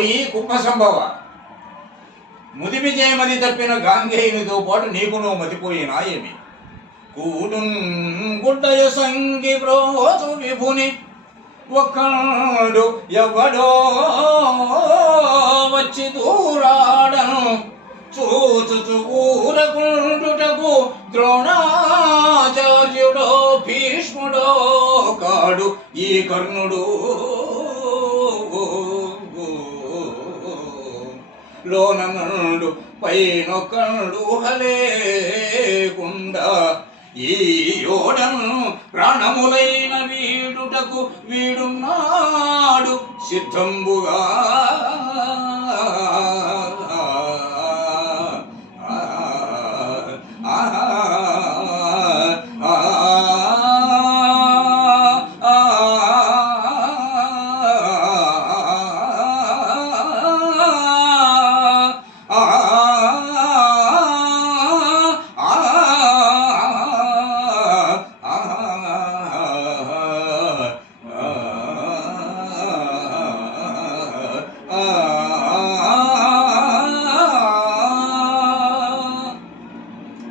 పోయి కుప్ప సంభవ ముదిమి చేయమది తప్పిన గాంగేయునితో పాటు నీకు నువ్వు మతిపోయినా ఏమి? కూడున్ గుడ్డయ సంగి బ్రోచు విభుని. ఒక్కడు ఎవడో వచ్చి దూరాడను. చూచుచు ఊరకుంటుటకు ద్రోణాచార్యుడో భీష్ముడో కాడు ఈ కర్ణుడు. లోననుడు పైనొక్కడు హలేకుండా ఈ యోడను ప్రాణములైన వీడుటకు వీడున్నాడు సిద్ధంబుగా.